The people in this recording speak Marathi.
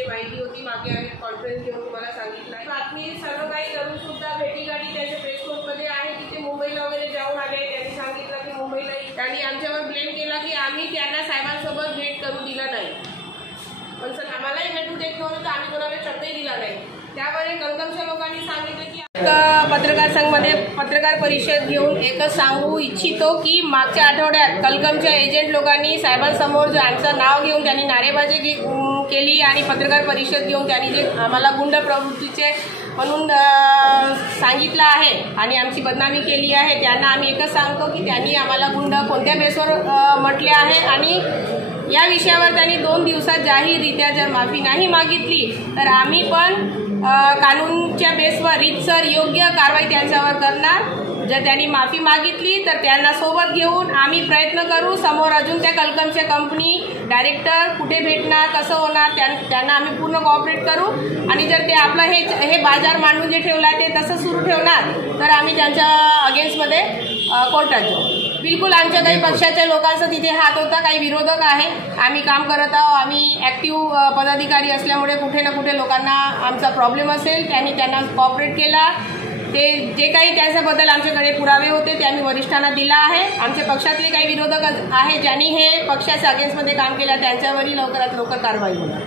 जे माहिती होती मागे आम्ही कॉन्फरन्स घेऊन तुम्हाला सांगितलं आहे। बातमी सर्व काही करून सुद्धा भेटीगाठी त्यांच्या प्रेस कोर्टमध्ये आहे की ते मुंबईला वगैरे जाऊन आले। त्यांनी सांगितलं की मुंबईला त्यांनी आमच्यावर ब्लेम केला की आम्ही त्यांना साहेबांसोबत भेट करू दिलं नाही, पण सर आम्हालाही भेटू देत नव्हतं तर आम्ही कोणाला शब्दही दिला नाही। त्यामुळे कलकमच्या लोकांनी सांगितलं की पत्रकार संघमध्ये पत्रकार परिषद घेऊन एकच सांगू इच्छितो की मागच्या आठवड्यात कलकमच्या एजंट लोकांनी साहेबांसमोर जो आमचं नाव घेऊन त्यांनी नारेबाजी केली आणि पत्रकार परिषद घेऊन त्यांनी जे आम्हाला गुंड प्रवृत्तीचे म्हणून सांगितलं आहे आणि आमची बदनामी केली आहे, त्यांना आम्ही एकच सांगतो की त्यांनी आम्हाला गुंड कोणत्या बेसवर म्हटले आहे आणि या विषयावर त्यांनी 2 दिवसात जाहीररित्या जर माफी नाही मागितली तर आम्ही पण कानूनच्या बेसवर रीतसर योग्य कारवाई त्यांच्यावर करणार। जर त्यांनी माफी मागितली तर त्यांना सोबत घेऊन आम्ही प्रयत्न करू। समोर अजून त्या कलकमच्या कंपनी डायरेक्टर कुठे भेटणार, कसं होणार, त्यांना आम्ही पूर्ण कॉपरेट करू आणि जर ते आपलं हे बाजार मांडून जे ठेवलं आहे ते तसं सुरू ठेवणार तर आम्ही त्यांच्या अगेन्स्टमध्ये कोर्टात जाऊ। बिलकुल आमच्या काही पक्षाच्या लोकांचा तिथे हात होता, काही विरोधक आहे, आम्ही काम करत आहोत। आम्ही ॲक्टिव्ह पदाधिकारी असल्यामुळे कुठे ना कुठे लोकांना आमचा प्रॉब्लेम असेल त्यांना कॉपरेट केला। ते जे काही त्याच्याबद्दल आमच्याकडे पुरावे होते ते आम्ही वरिष्ठांना दिला आहे। आमच्या पक्षातले काही विरोधक आहे ज्यांनी हे पक्षाच्या अगेन्स्टमध्ये काम केलं त्यांच्यावरही लवकरात लवकर कारवाई होणार।